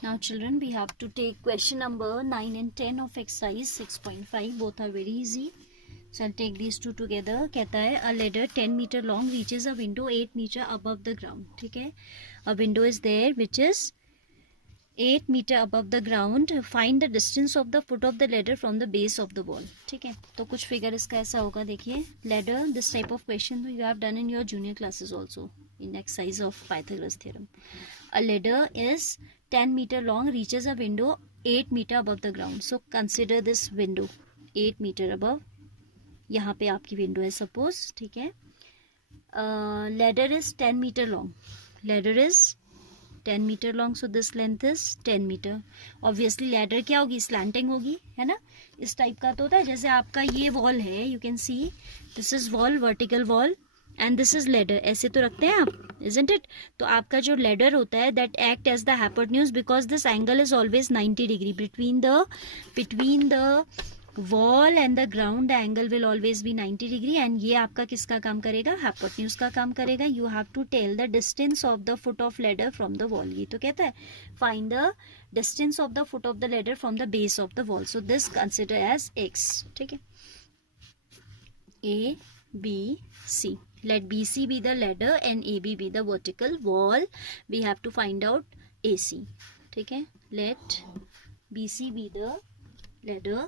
Now children, we have to take question number 9 and 10 of exercise 6.5. Both are very easy. So I'll take these two together. कहता है a ladder 10 meter long reaches a window 8 meter above the ground. ठीक है, a window is there which is 8 meter above the ground. Find the distance of the foot of the ladder from the base of the wall. ठीक है, तो कुछ figure इसका ऐसा होगा. देखिए, ladder, this type of question you have done in your junior classes also in exercise of Pythagoras theorem. A ladder is 10 meter long, reaches a window 8 meter above the ground. So consider this window 8 meter above. यहाँ पे आपकी window है suppose. ठीक है, ladder is 10 meter long. Ladder is 10 meter long, so this length is 10 meter. Obviously ladder क्या होगी, slanting होगी, है ना. इस टाइप का तो होता है, जैसे आपका ये वॉल है, you can see this is wall, vertical wall, and this is ladder. ऐसे तो रखते हैं आप, isn't it? तो आपका जो ladder होता है that act as the hypotenuse because this angle is always 90 degree between the wall and the ground. The angle will always be 90 degree, and ये आपका किसका काम करेगा, hypotenuse का काम करेगा. You have to tell the distance of the foot of ladder from the wall. ये तो कहता है find the distance of the foot of the ladder from the base of the wall. So this consider as x. ठीक है, A, B, C. Let BC be the ladder and AB be the vertical wall. We have to find out AC. ठीक है, let BC be the ladder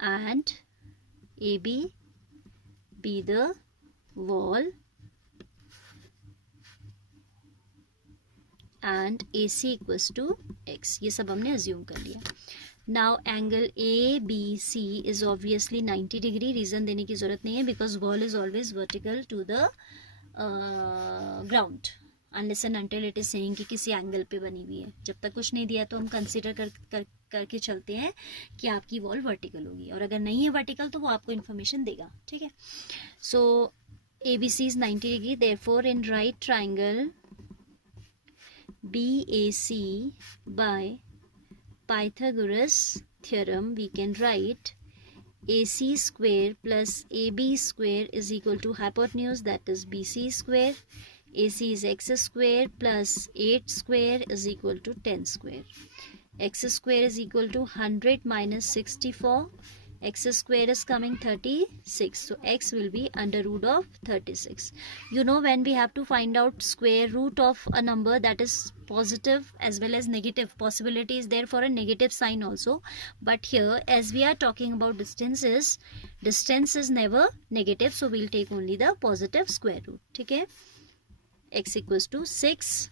and AB be the wall and AC equals to x. ये सब हमने assume कर लिया. Now angle ABC is obviously 90 degree. Reason देने की जरूरत नहीं है because wall is always vertical to the ground unless and until it is saying कि किसी एंगल पे बनी हुई है. जब तक कुछ नहीं दिया तो हम कंसिडर करके चलते हैं कि आपकी वॉल वर्टिकल होगी, और अगर नहीं है वर्टिकल तो वो आपको इन्फॉर्मेशन देगा. ठीक है, सो ABC is 90 degree. Therefore in right triangle BAC by Pythagoras theorem we can write AC square plus AB square is equal to hypotenuse, that is BC square. AC is x square plus 8 square is equal to 10 square. X square is equal to 100 minus 64. X square is coming 36. So x will be under root of 36. You know, when we have to find out square root of a number that is positive as well as negative, possibility is there for a negative sign also. But here as we are talking about distances, distance is never negative. So we'll take only the positive square root. ठीक है, x equals to 6,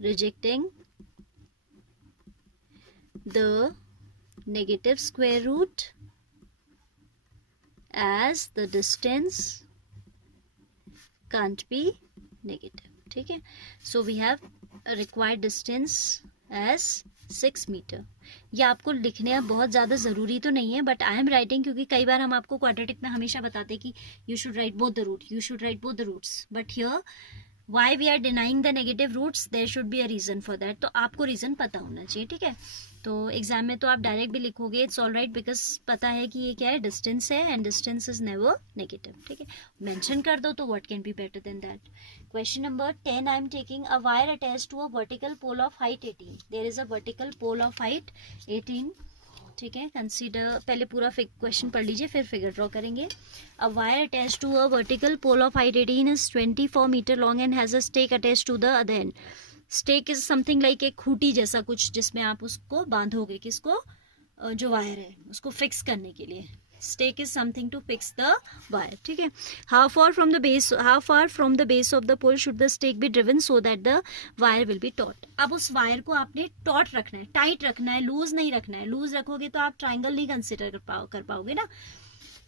rejecting the negative square root as the distance can't be negative. ठीक है, so we have a required distance as 6 meter. ये आपको लिखने बहुत ज़्यादा ज़रूरी तो नहीं है, बट आई एम राइटिंग क्योंकि कई बार हम आपको क्वाड्रेटिक में हमेशा बताते हैं कि you should write both the root, you should write both the roots, but here why we are denying the negative roots, there should be a reason for that. तो आपको रीज़न पता होना चाहिए. ठीक है, तो एग्जाम में तो आप डायरेक्ट भी लिखोगे, इट्स ऑल राइट, बिकॉज पता है कि ये क्या है, डिस्टेंस है, and distance is never negative. ठीक है, मेंशन कर दो तो what can be better than that. Question number 10, I am taking a wire attached to a vertical pole of height 18. There is a vertical pole of height 18. ठीक है, consider, पहले पूरा question पढ़ लीजिए फिर फिगर ड्रॉ करेंगे. A wire attached to a vertical pole of height 18 is 24 metre long and has a stake attached to the other end. Stake is something like एक खूंटी जैसा कुछ जिसमें आप उसको बांधोगे, किसको, जो वायर है उसको फिक्स करने के लिए. Stake is something to fix the wire. ठीक है, how far from the base of the pole should the stake be driven so that the wire will be taut. अब उस वायर को आपने टॉट रखना है, टाइट रखना है, लूज नहीं रखना है. लूज रखोगे तो आप ट्राइंगल नहीं कंसिडर कर पाओगे ना.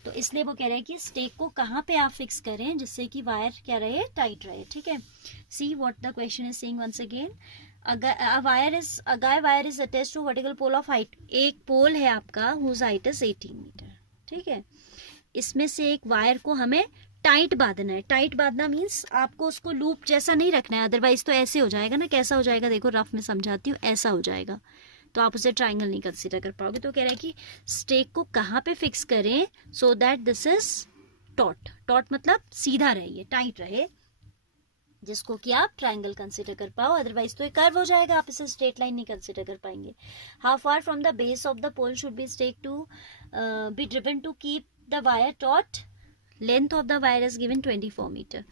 तो इसलिए वो कह रहा है कि स्टेक को कहाँ पे आप फिक्स करें जिससे कि वायर क्या रहे, टाइट रहे. ठीक है, see what the question is saying once again. a guy wire is attached to vertical pole of height. एक पोल है आपका whose height is 18 मीटर. ठीक है, इसमें से एक वायर को हमें टाइट बांधना है. टाइट बांधना मीन्स आपको उसको लूप जैसा नहीं रखना है, अदरवाइज तो ऐसे हो जाएगा ना. कैसा हो जाएगा, देखो रफ में समझाती हूँ, ऐसा हो जाएगा तो आप उसे ट्राइंगल नहीं कंसीडर कर पाओगे. तो कह रहा है कि स्टेक को कहाँ पे फिक्स करें so that this is taught, taught मतलब सीधा रहे, ये टाइट रहे, जिसको कि आप ट्रायंगल कंसिडर कर पाओ, अदरवाइज तो ये कर्व हो जाएगा, आप इसे स्ट्रेट लाइन नहीं कंसिडर कर पाएंगे. How far from the base of the pole should be stake to be driven to keep the wire taut. Length of the wire is given 24 metre.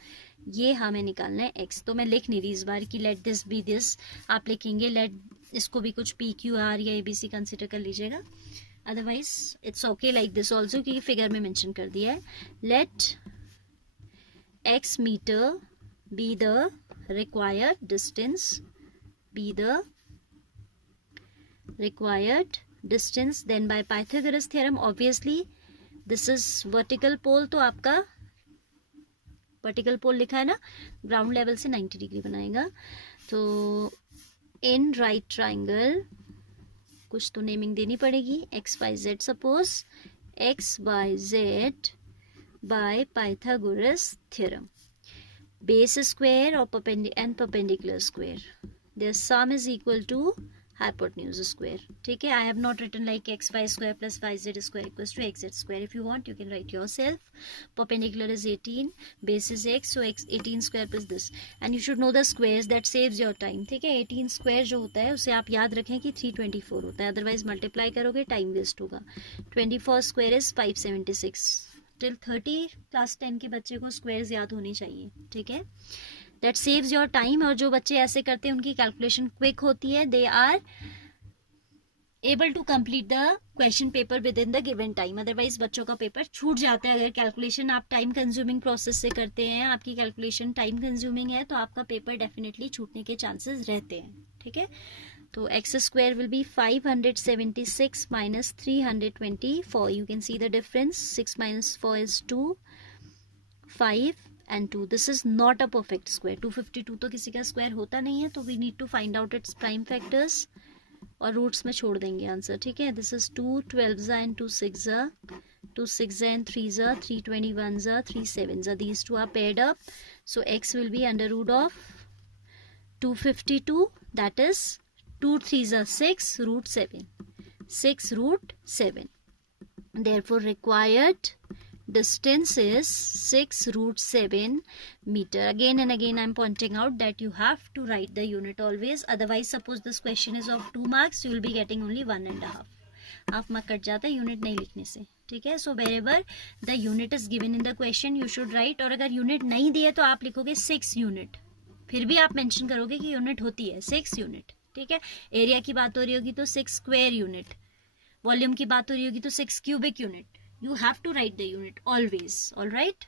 ये हमें निकालना है x. तो मैं लिख नहीं रही इस बार कि लेट दिस बी दिस, आप लिखेंगे लेट, इसको भी कुछ PQR या ABC कंसिडर कर लीजिएगा, otherwise it's okay like this also, क्योंकि फिगर में मेंशन कर दिया है. Let x metre be the required distance, be the required distance. Then by Pythagoras theorem obviously this is vertical pole, तो आपका vertical pole लिखा है ना, ग्राउंड लेवल से 90 डिग्री बनाएगा. तो in right triangle कुछ तो नेमिंग देनी पड़ेगी, XYZ suppose XYZ by Pythagoras theorem. Base square or perpendicular square, their sum is equal to hypotenuse square. ठीक है, I have not written like xy square plus yz square equals to xz square. If you want you can write yourself. Perpendicular is 18, base is x, so x 18 square plus this, and you should know the squares, that saves your time. ठीक है, 18 square जो होता है उसे आप याद रखें कि 324 होता है, अदरवाइज मल्टीप्लाई करोगे टाइम वेस्ट होगा. 24 square is 576. टिल 30 क्लास 10 के बच्चे को स्क्वायर्स याद होनी चाहिए. ठीक है, दैट सेव्स योर टाइम. और जो बच्चे ऐसे करते हैं उनकी कैलकुलेशन क्विक होती है, they are able to complete the question paper with in the given time. Otherwise बच्चों का पेपर छूट जाता है. अगर कैलकुलेशन आप टाइम कंज्यूमिंग प्रोसेस से करते हैं, आपकी कैलकुलेशन टाइम कंज्यूमिंग है, तो आपका पेपर डेफिनेटली छूटने के चांसेस रहते हैं. ठीक है, तो x square will be 576 minus 324. You can see the difference. 6 minus 4 is 2, 5 and 2. This is not a perfect square. 252 तो किसी का स्क्वायर होता नहीं है, तो we need to find out its prime factors और रूट्स में छोड़ देंगे आंसर. ठीक है, this is 2 12 and 2 6 2 6 and 3 3 21 3 7. These two are paired up, so x will be under root of 252, that is 2 3s are 6 root 7, 6 root 7. Therefore required distance is 6 root 7 meter. Again and again I am pointing out that you have to write the unit always, otherwise suppose this question is of 2 marks, you will be getting only 1.5. Half mark cut जाता है unit नहीं लिखने से. ठीक है, so wherever the unit is given in the question you should write. और अगर unit नहीं दिए तो आप लिखोगे 6 यूनिट, फिर भी आप मेंशन करोगे कि यूनिट होती है 6 यूनिट. ठीक है, एरिया की बात हो रही होगी तो 6 स्क्वायर यूनिट, वॉल्यूम की बात हो रही होगी तो 6 cubic unit. You have to write the unit always. Alright.